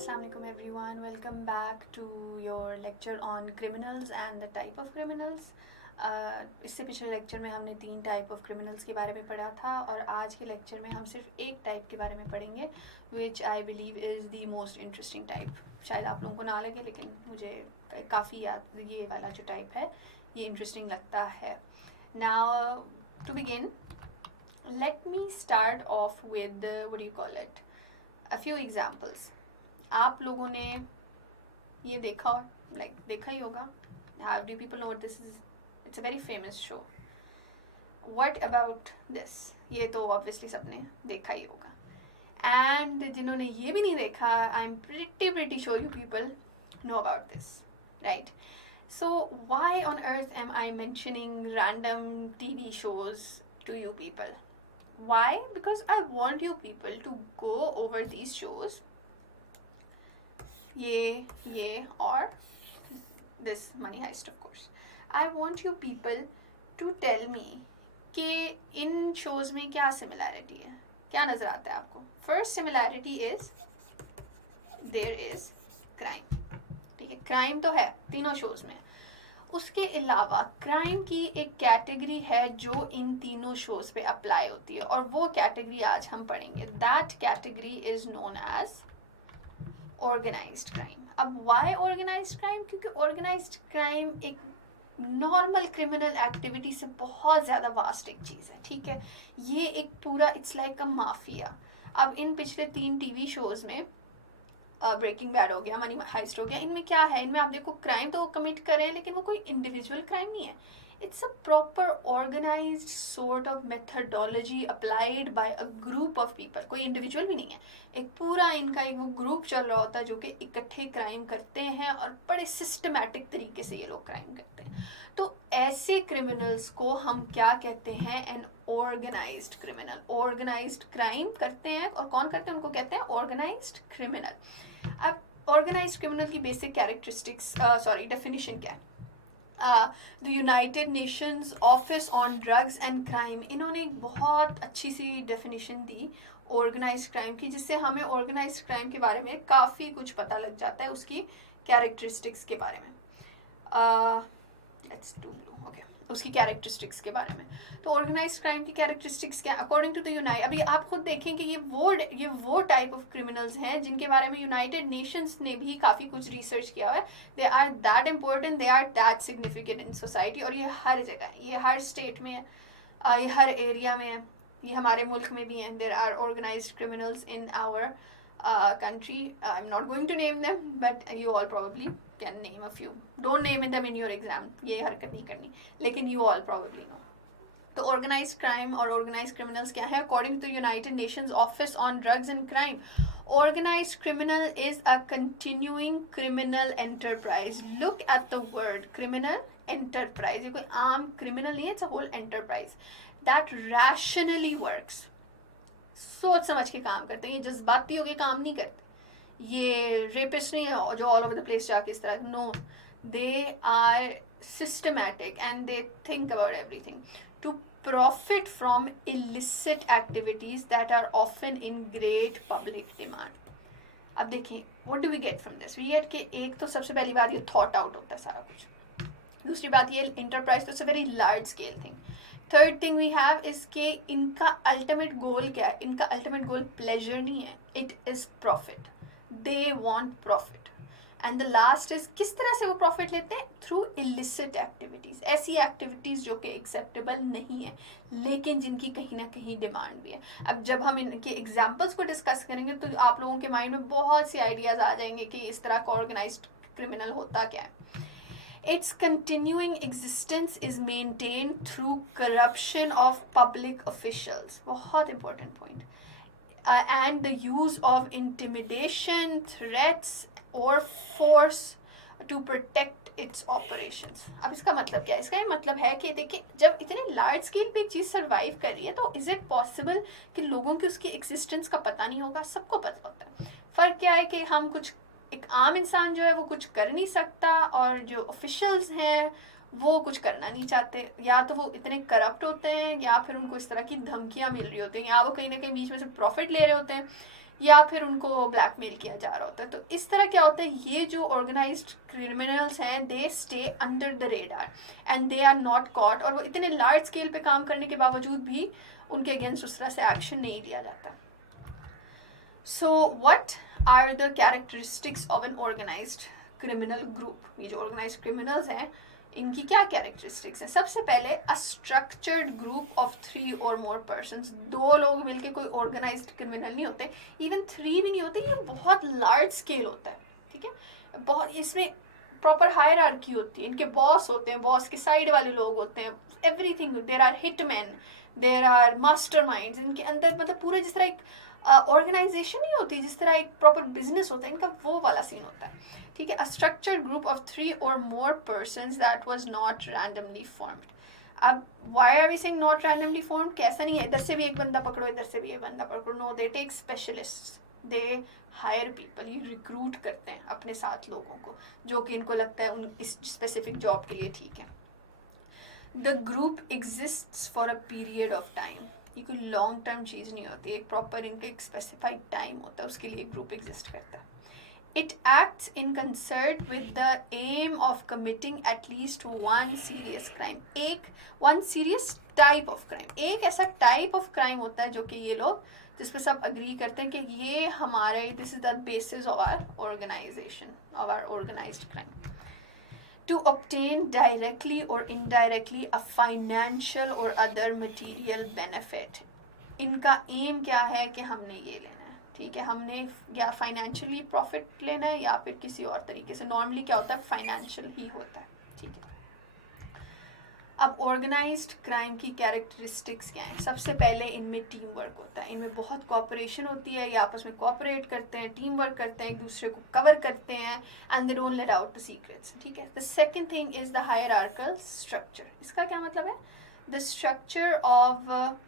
Assalamualaikum everyone. Welcome back to your lecture on criminals and the type of criminals. इससे पिछले lecture में हमने 3 type of criminals के बारे में पढ़ा था और आज के लेक्चर में हम सिर्फ एक टाइप के बारे में पढ़ेंगे which I believe is the most interesting type. शायद आप लोगों को ना लगे लेकिन मुझे काफ़ी याद ये वाला जो टाइप है ये इंटरेस्टिंग लगता है. Now to begin let me start off with a few examples. आप लोगों ने ये देखा देखा ही होगा. How do people know what this is? It's a very famous show. What about this? ये तो obviously सबने देखा ही होगा. And जिन्होंने ये भी नहीं देखा, I'm pretty sure you people know about this, right? So why on earth am I mentioning random TV shows to you people? Why? Because I want you people to go over these shows. ये और this Money Heist of course. I want you people to tell me कि इन shows में क्या similarity है, क्या नज़र आता है आपको. First similarity is there is crime. ठीक है, crime तो है तीनों shows में. उसके अलावा क्राइम की एक कैटेगरी है जो इन तीनों शोज पे अप्लाई होती है और वो कैटेगरी आज हम पढ़ेंगे. That category is known as organised crime. अब व्हाई ऑर्गेनाइज्ड क्राइम? क्योंकि ऑर्गेनाइज्ड क्राइम एक नॉर्मल क्रिमिनल एक्टिविटी से बहुत ज़्यादा वास्ट एक चीज़ है. ठीक है, ये एक पूरा इट्स लाइक अ माफिया. अब इन पिछले 3 टीवी शोज में ब्रेकिंग बैड हो गया, मनी हाइस्ट हो गया, इनमें क्या है, इनमें आप देखो क्राइम तो वो कमिट कर रहे हैं लेकिन वो कोई इंडिविजुअल क्राइम नहीं है. It's a proper organised sort of methodology applied by a group of people. कोई इंडिविजुअल भी नहीं है, एक पूरा इनका एक वो ग्रुप चल रहा होता है जो कि इकट्ठे क्राइम करते हैं और बड़े सिस्टमैटिक तरीके से ये लोग क्राइम करते हैं. तो ऐसे क्रिमिनल्स को हम क्या कहते हैं? An organised criminal. Organised crime करते हैं और कौन करते हैं? उनको कहते हैं ऑर्गेनाइज्ड क्रिमिनल. अब ऑर्गेनाइज्ड क्रिमिनल की बेसिक कैरेक्टरिस्टिक्स डेफिनेशन क्या है? The United Nations office on drugs and crime, इन्होंने एक बहुत अच्छी सी डेफिनेशन दी ऑर्गेनाइज्ड क्राइम की, जिससे हमें ऑर्गेनाइज्ड क्राइम के बारे में काफ़ी कुछ पता लग जाता है उसकी कैरेक्टरिस्टिक्स के बारे में. Let's do blue. ओके, उसकी कैरेक्टरिस्टिक्स के बारे में. तो ऑर्गेनाइज्ड क्राइम की कैरेक्टरिस्टिक्स क्या? अकॉर्डिंग टू द यूनाइट, अभी आप खुद देखें कि ये वो टाइप ऑफ क्रिमिनल्स हैं जिनके बारे में यूनाइटेड नेशंस ने भी काफ़ी कुछ रिसर्च किया हुआ है. They are that important, they are that significant in society. और ये हर जगह है, ये हर स्टेट में है, ये हर एरिया में है, ये हमारे मुल्क में भी हैं. There are organised criminals in our country. I'm not going to name them, but you all probably can name a few. Don't name them in your exam. ये हरकत नहीं करनी, लेकिन you all probably know. तो organized crime और organized criminals क्या है? According to united Nations office on drugs and crime, organized criminal is a continuing criminal enterprise. Look at the word criminal enterprise. ये कोई आम क्रिमिनल नहीं है, it's a whole enterprise that rationally works. सोच समझ के काम करते हैं, ये जज्बाती होके काम नहीं करते. ये रेपिस्ट नहीं है जो ऑल ओवर द प्लेस जाके इस तरह. No, they are systematic and they think about everything to profit from illicit activities that are often in great public demand. अब देखें, what do we get from this? We get कि एक तो सबसे पहली बात ये थॉट आउट होता है सारा कुछ. दूसरी बात ये इंटरप्राइज तो it's a very large scale thing. Third thing we have is के इनका अल्टीमेट गोल क्या है? इनका अल्टीमेट गोल प्लेजर नहीं है, it is profit. They want profit. And the last is किस तरह से वो प्रॉफिट लेते हैं? Through illicit activities. ऐसी एक्टिविटीज़ जो कि एक्सेप्टेबल नहीं है लेकिन जिनकी कहीं ना कहीं डिमांड भी है. अब जब हम इनके एग्जाम्पल्स को डिस्कस करेंगे तो आप लोगों के माइंड में बहुत सी आइडियाज़ आ जाएंगे कि इस तरह का ऑर्गेनाइज्ड क्रिमिनल होता क्या है. Its continuing existence is maintained through corruption of public officials. बहुत important point. And the use of intimidation, threats or force to protect its operations. अब इसका मतलब क्या है? इसका ये मतलब है कि देखिए, जब इतने लार्ज स्केल पे एक चीज़ सर्वाइव कर रही है तो इज़ इट पॉसिबल कि लोगों की उसकी एग्जिस्टेंस का पता नहीं होगा? सबको पता होता है. फ़र्क क्या है कि हम कुछ, एक आम इंसान जो है वो कुछ कर नहीं सकता और जो ऑफिशियल्स हैं वो कुछ करना नहीं चाहते. या तो वो इतने करप्ट होते हैं या फिर उनको इस तरह की धमकियां मिल रही होती हैं या वो कहीं ना कहीं बीच में से प्रॉफिट ले रहे होते हैं या फिर उनको ब्लैकमेल किया जा रहा होता है। तो इस तरह क्या होता है, ये जो ऑर्गेनाइज्ड क्रिमिनल्स हैं they stay under the radar and they are not caught, और वो इतने लार्ज स्केल पे काम करने के बावजूद भी उनके अगेंस्ट उस तरह से एक्शन नहीं लिया जाता। So what are the characteristics of an organised criminal group? ये जो ऑर्गेनाइज्ड क्रिमिनल्स हैं इनकी क्या कैरेक्टरिस्टिक्स हैं? सबसे पहले अ स्ट्रक्चर्ड ग्रुप ऑफ 3 और मोर पर्सन्स। 2 लोग मिलके कोई ऑर्गेनाइज्ड क्रिमिनल नहीं होते, इवन 3 भी नहीं होते, ये बहुत लार्ज स्केल होता है, ठीक है। बहुत इसमें प्रॉपर हायरार्की होती है, इनके बॉस होते हैं, बॉस के साइड वाले लोग होते हैं, everything, there are hitman, there are masterminds इनके अंदर, मतलब पूरा जिस तरह एक ऑर्गेनाइजेशन नहीं होती, जिस तरह एक प्रॉपर बिजनेस होता है, इनका वो वाला सीन होता है, ठीक है। अ स्ट्रक्चर्ड ग्रुप ऑफ 3 और more persons that was not randomly formed. अब why are we saying not randomly formed? कैसा नहीं है इधर से भी एक बंदा पकड़ो, इधर से भी एक बंदा पकड़ो, no, they take specialists, they hire people, ये रिक्रूट करते हैं अपने साथ लोगों को जो कि इनको लगता है उन इस स्पेसिफिक जॉब के लिए ठीक है। The group exists for a period of time, ये कोई लॉन्ग टर्म चीज़ नहीं होती, एक प्रॉपर इनका एक स्पेसिफाइड टाइम होता है, उसके लिए ग्रुप एग्जिस्ट करता है। It acts in concert with the aim of committing at least one serious crime. one serious type of crime. एक ऐसा type of crime होता है जो कि ये लोग जिस पे सब agree करते हैं कि ये हमारे this is the basis of our organization, of our organized crime. To obtain directly or indirectly a financial or other material benefit. इनका aim क्या है कि हमने ये लेना, ठीक है, हमने या फाइनेंशियली प्रॉफिट लेना है या फिर किसी और तरीके से। नॉर्मली क्या होता है, फाइनेंशियल ही होता है, ठीक है। अब ऑर्गेनाइज्ड क्राइम की कैरेक्टरिस्टिक्स क्या हैं? सबसे पहले इनमें टीम वर्क होता है, इनमें बहुत कोऑपरेशन होती है, ये आपस में कोऑपरेट करते हैं, टीम वर्क करते हैं, एक दूसरे को कवर करते हैं and they don't let out the secrets, ठीक है। The second thing is the hierarchical structure. इसका क्या मतलब है? द स्ट्रक्चर ऑफ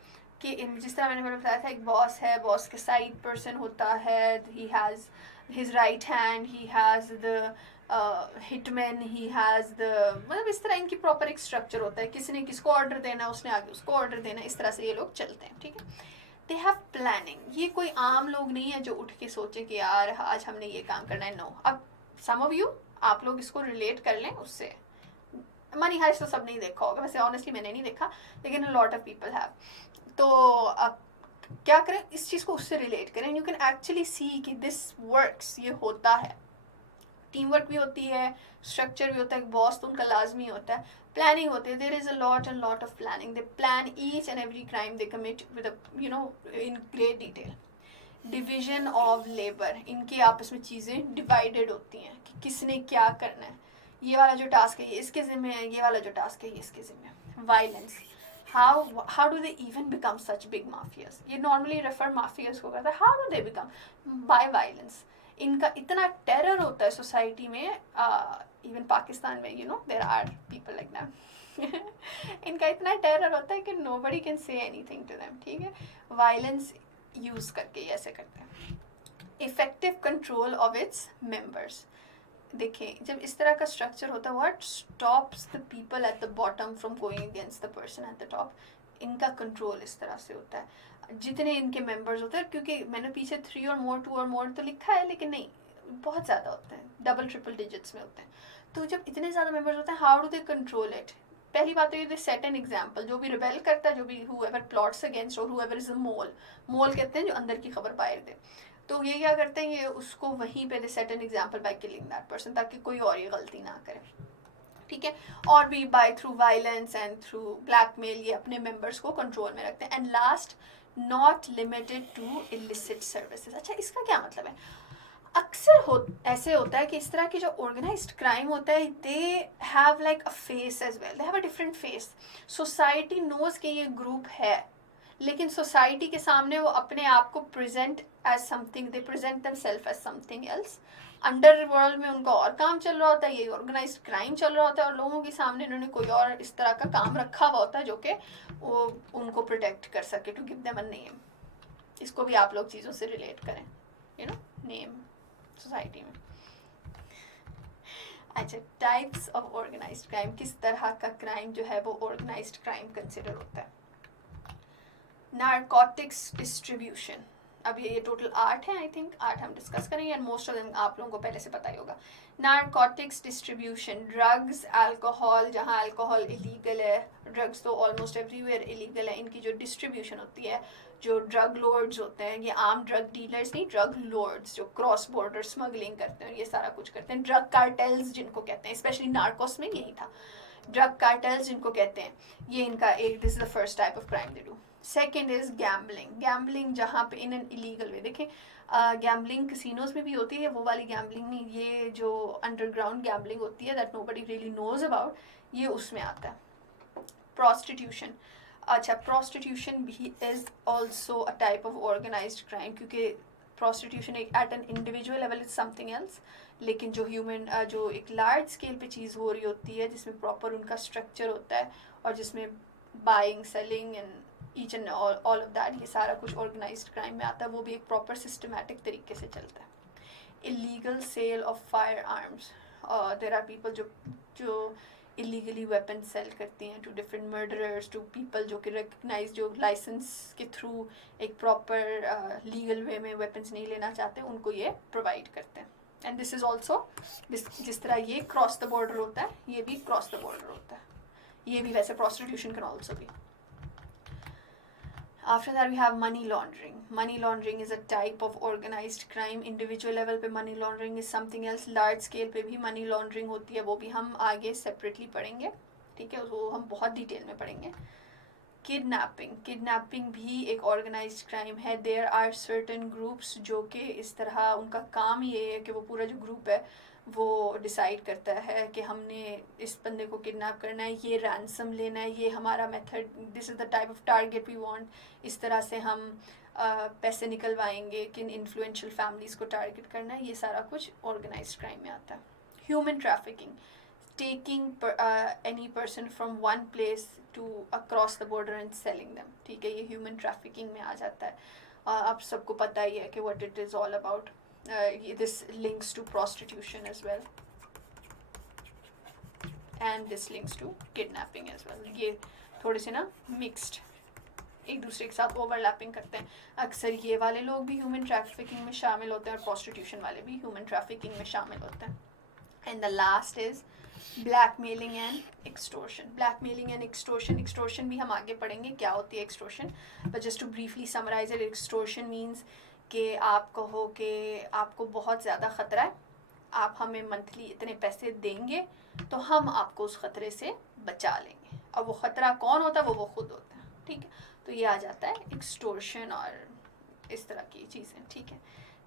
कि जिस तरह मैंने पहले बताया था, एक बॉस है, बॉस के साइड पर्सन होता है, he has his right hand, he has the hitman, he has the, मतलब इस तरह इनकी प्रॉपर एक स्ट्रक्चर होता है, किसी ने किसको ऑर्डर देना है उसने आगे उसको ऑर्डर देना है, इस तरह से ये लोग चलते हैं, ठीक है। दे हैव प्लानिंग, ये कोई आम लोग नहीं है जो उठ के सोचे कि यार आज हमने ये काम करना है, नो। अब सम ऑफ यू, आप लोग इसको रिलेट कर लें उससे। मनी हाइस्ट तो सब नहीं देखा होगा, वैसे ऑनेस्टली मैंने नहीं देखा, लेकिन लॉट ऑफ पीपल हैव। तो अब क्या करें, इस चीज़ को उससे रिलेट करें, यू कैन एक्चुअली सी कि दिस वर्क्स, ये होता है। टीम वर्क भी होती है, स्ट्रक्चर भी होता है, बॉस तो उनका लाजमी होता है, प्लानिंग होती है, there is a lot and lot of planning, they plan each and every crime they commit with you know in great detail. Division of labour, इनके आपस में चीज़ें डिवाइडेड होती हैं कि किसने क्या करना है, ये वाला जो टास्क है ये इसके ज़िम्मे है, ये वाला जो टास्क है ये इसके ज़िम्मे है। Violence, how do they even become such big mafias? ये normally refer mafias को करता है, how do they become? by violence. इनका इतना टेरर होता है सोसाइटी में, इवन पाकिस्तान में you know there are people like that. इनका इतना टेरर होता है कि nobody can say anything to them, ठीक है। वायलेंस यूज करके ये ऐसे करते हैं। Effective control of its members, देखें जब इस तरह का स्ट्रक्चर होता है, what stops the people at the bottom from going against the person at the top, इनका कंट्रोल इस तरह से होता है। जितने इनके मेंबर्स होते हैं, क्योंकि मैंने पीछे 3 और मोर 2 और मोर तो लिखा है, लेकिन नहीं, बहुत ज़्यादा होते हैं, डबल ट्रिपल डिजिट्स में होते हैं। तो जब इतने ज़्यादा मेंबर्स होते हैं, how do they control it? पहली बात तो ये, सेट एन एग्जाम्पल, जो भी रिबेल करता है, जो भी हुएवर प्लॉट्स अगेंस्ट और हुएवर इज अ मोल, मोल कहते हैं जो अंदर की खबर बाहर दे, तो ये क्या करते हैं, ये उसको वहीं पे they set an example by killing that person, ताकि कोई और ये गलती ना करे, ठीक है। और भी by through violence and through blackmail ये अपने मेंबर्स को कंट्रोल में रखते हैं। And last, not limited to illicit services. अच्छा, इसका क्या मतलब है? अक्सर ऐसे होता है कि इस तरह की जो ऑर्गेनाइज्ड क्राइम होता है, they have like a face as well, they have a different face. Society knows कि ये ग्रुप है, लेकिन सोसाइटी के सामने वो अपने आप को present as something, they present themselves as something else. Underworld में उनका और काम चल रहा होता है, ये ऑर्गेनाइज्ड क्राइम चल रहा होता है, और लोगों के सामने इन्होंने कोई और इस तरह का काम रखा हुआ होता है जो कि वो उनको प्रोटेक्ट कर सके, to give them a name. इसको भी आप लोग चीज़ों से रिलेट करें, यू नो, नेम सोसाइटी में। अच्छा, टाइप्स ऑफ ऑर्गेनाइज्ड क्राइम, किस तरह का क्राइम जो है वो ऑर्गेनाइज्ड क्राइम कंसिडर होता है। नारकोटिक्स डिस्ट्रीब्यूशन, अभी ये टोटल 8 हैं, आई थिंक 8 हम डिस्कस करेंगे, एंड मोस्ट ऑफ देम आप लोगों को पहले से पता ही होगा. नारकोटिक्स डिस्ट्रीब्यूशन, ड्रग्स, अल्कोहल, जहाँ अल्कोहल इलीगल है, ड्रग्स तो ऑलमोस्ट एवरीवेयर इलीगल है, इनकी जो डिस्ट्रीब्यूशन होती है, जो ड्रग लॉर्ड्स होते हैं, ये आम ड्रग डीलर्स नहीं, ड्रग लॉर्ड्स जो क्रॉस बॉर्डर स्मगलिंग करते हैं, ये सारा कुछ करते हैं. ड्रग कार्टेल्स जिनको कहते हैं, स्पेशली नार्कोस में यही था, ड्रग कार्टेल्स जिनको कहते हैं, ये इनका एक, this is the first type of crime they do. Second is gambling. Gambling जहाँ पे इन एन इलीगल वे, देखें गैम्बलिंग कैसीनोज में भी होती है, वो वाली गैम्बलिंग नहीं, ये जो अंडरग्राउंड गैम्बलिंग होती है that nobody really knows about, ये उसमें आता है. प्रोस्टिट्यूशन, अच्छा प्रोस्टिट्यूशन भी is also a type of organized crime, क्योंकि प्रोस्टिट्यूशन एक at an individual level is something else, लेकिन जो ह्यूमन जो एक लार्ज स्केल पे चीज़ हो रही होती है, जिसमें प्रॉपर उनका स्ट्रक्चर होता है, और जिसमें buying selling and each and all of that, ये सारा कुछ ऑर्गेनाइज्ड क्राइम में आता है, वो भी एक प्रॉपर सिस्टमैटिक तरीके से चलता है. Illegal sale of firearms, there are people जो इलीगली वेपन सेल करती हैं to different murderers, to people जो कि रिकग्नाइज, जो लाइसेंस के थ्रू एक प्रॉपर लीगल वे में वेपन्स नहीं लेना चाहते, उनको ये प्रोवाइड करते हैं. एंड दिस इज़ ऑल्सो, जिस तरह ये क्रॉस द बॉर्डर होता है, ये भी क्रॉस द बॉर्डर होता है, ये भी वैसे प्रोस्टिट्यूशन कैन ऑल्सो भी. After that we have money laundering. Money laundering is a type of organized crime. Individual level पे money laundering is something else. Large scale पे भी money laundering होती है, वो भी हम आगे separately पढ़ेंगे, ठीक है, वो हम बहुत डिटेल में पढ़ेंगे. किडनैपिंग भी एक ऑर्गेनाइज्ड क्राइम है. देयर आर सर्टेन ग्रुप्स जो कि इस तरह, उनका काम ये है कि वो पूरा जो ग्रुप है वो डिसाइड करता है कि हमने इस बंदे को किडनैप करना है, ये रैंसम लेना है, ये हमारा method, this is the type of target we want, इस तरह से हम पैसे निकलवाएंगे, किन इन्फ्लुएंशियल फैमिलीज़ को टारगेट करना है, ये सारा कुछ ऑर्गेनाइज्ड क्राइम में आता है. Human trafficking, taking any person from one place to across the border and selling them, ठीक है, ये ह्यूमन ट्रैफिकिंग में आ जाता है. आप सबको पता ही है कि what it is all about. This links to prostitution as well, and this links to kidnapping as well. ये थोड़े से ना मिक्स्ड, एक दूसरे के साथ ओवरलैपिंग करते हैं. अक्सर ये वाले लोग भी ह्यूमन ट्रैफिकिंग में शामिल होते हैं, और प्रोस्टिट्यूशन वाले भी ह्यूमन ट्रैफिकिंग में शामिल होते हैं. And the last is blackmailing and extortion. Blackmailing and extortion, extortion भी हम आगे पढ़ेंगे क्या होती है extortion, but just to briefly summarize it, extortion means कि आप कहो कि आपको बहुत ज़्यादा ख़तरा है, आप हमें मंथली इतने पैसे देंगे तो हम आपको उस ख़तरे से बचा लेंगे. अब वो ख़तरा कौन होता है, वो खुद होता है, ठीक है. तो ये आ जाता है एक्सटोर्शन और इस तरह की चीज़ें, ठीक है.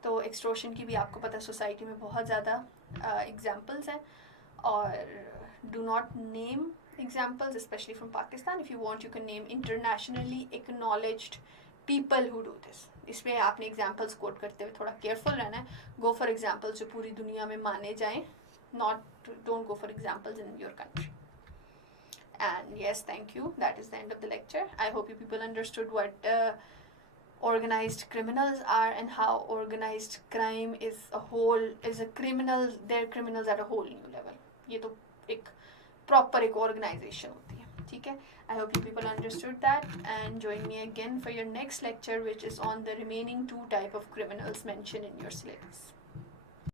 तो एक्सटोर्शन की भी आपको पता है सोसाइटी में बहुत ज़्यादा एग्जांपल्स हैं, और do not name examples specially from Pakistan. If you want you can name internationally acknowledged people who do this. इसमें आपने एग्जांपल्स कोट करते हुए थोड़ा केयरफुल रहना है. गो फॉर एग्जांपल्स जो पूरी दुनिया में माने जाएं, not don't go for examples in your country. And yes, thank you. That is the end of the lecture. I hope you people understood what organized criminals are and how organized crime is a whole, is a criminal, they're criminals at a whole new level. ये तो एक proper एक organization होती है, ठीक है. I hope you people understood that, and join me again for your next lecture, which is on the remaining 2 type of criminals mentioned in your syllabus.